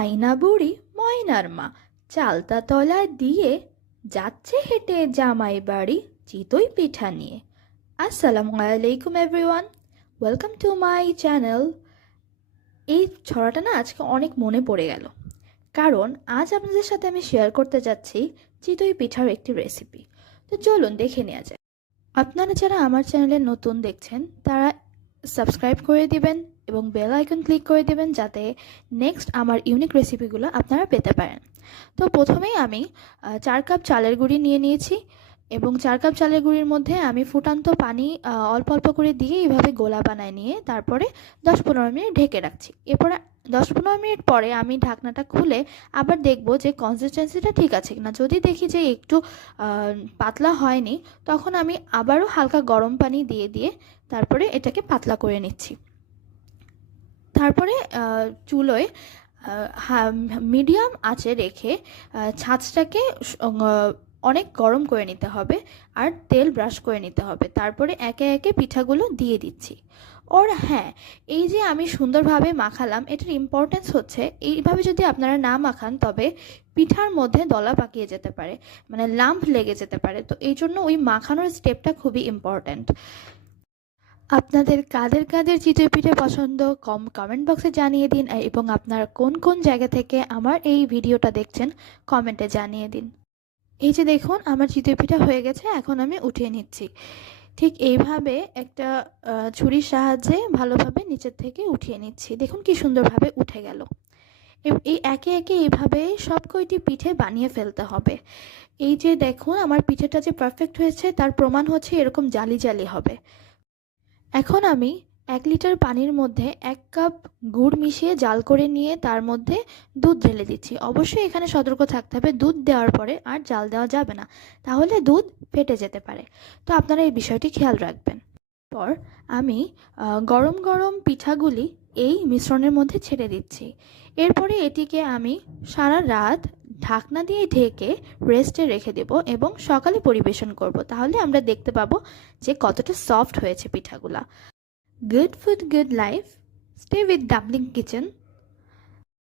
আয়না বুড়ি ময়নার মা চালতা তলায় দিয়ে যাচ্ছে হেঁটে জামাই বাড়ি চিতই পিঠা নিয়ে। আসসালামু আলাইকুম everyone, welcome to my channel. এই ছড়াটা না আজকে অনেক মনে পড়ে গেল, কারণ আজ আপনাদের সাথে আমি শেয়ার করতে যাচ্ছি চিতই পিঠার একটি রেসিপি। তো চলুন দেখে নেওয়া যায়। আপনারা যারা আমার চ্যানেলে নতুন দেখছেন তারা সাবস্ক্রাইব করে দিবেন এবং বেল আইকন ক্লিক করে দিবেন, যাতে নেক্সট আমার ইউনিক রেসিপিগুলো আপনারা পেতে পারেন। তো প্রথমেই আমি 4 কাপ চালের গুঁড়ি নিয়ে নিয়েছি এবং 4 কাপ চালের গুঁড়ির মধ্যে আমি ফুটান্ত পানি অল্প অল্প করে দিয়ে এইভাবে গোলা বানায় নিয়ে তারপরে 10-15 মিনিট ঢেকে রাখছি। এরপরে 10-15 মিনিট পরে আমি ঢাকনাটা খুলে আবার দেখব যে কনসিস্টেন্সিটা ঠিক আছে কিনা। যদি দেখি যে একটু পাতলা হয়নি, তখন আমি আবারও হালকা গরম পানি দিয়ে দিয়ে তারপরে এটাকে পাতলা করে নিচ্ছি। তারপরে চুলোয় মিডিয়াম আঁচে রেখে ছাঁচটাকে অনেক গরম করে নিতে হবে আর তেল ব্রাশ করে নিতে হবে। তারপরে একে একে পিঠাগুলো দিয়ে দিচ্ছি। ওর হ্যাঁ, এই যে আমি সুন্দরভাবে মাখালাম, এটার ইম্পর্টেন্স হচ্ছে এইভাবে যদি আপনারা না মাখান তবে পিঠার মধ্যে দলা পাকিয়ে যেতে পারে, মানে লাম্প লেগে যেতে পারে। তো এই জন্য ওই মাখানোর স্টেপটা খুবই ইম্পর্ট্যান্ট। আপনাদের কাদের কাদের চিতই পিঠে পছন্দ কমেন্ট বক্সে জানিয়ে দিন, এবং আপনারা কোন কোন জায়গা থেকে আমার এই ভিডিওটা দেখছেন কমেন্টে জানিয়ে দিন। এই যে দেখুন আমার চিতই পিঠা হয়ে গেছে, এখন আমি উঠিয়ে নিচ্ছি। ঠিক এইভাবে একটা ছুরির সাহায্যে ভালোভাবে নিচের থেকে উঠিয়ে নিচ্ছি। দেখুন কি সুন্দরভাবে উঠে গেল। এই একে একে এইভাবে সব কয়টি পিঠে বানিয়ে ফেলতে হবে। এই যে দেখুন আমার পিঠেটা যে পারফেক্ট হয়েছে তার প্রমাণ হচ্ছে এরকম জালি জালি হবে। এখন আমি 1 লিটার পানির মধ্যে 1 কাপ গুড় মিশিয়ে জাল করে নিয়ে তার মধ্যে দুধ ঢেলে দিচ্ছি। অবশ্যই এখানে সতর্ক থাকতে হবে, দুধ দেওয়ার পরে আর জাল দেওয়া যাবে না, তাহলে দুধ ফেটে যেতে পারে। তো আপনারা এই বিষয়টি খেয়াল রাখবেন। পর আমি গরম গরম পিঠাগুলি এই মিশ্রণের মধ্যে ছেড়ে দিচ্ছি। এরপরে এটিকে আমি সারা রাত ঢাকনা দিয়ে ঢেকে রেস্টে রেখে দেব এবং সকালে পরিবেশন করব। তাহলে আমরা দেখতে পাবো যে কতটা সফট হয়েছে পিঠাগুলা। Good food, good life. Stay with Dabbling kitchen.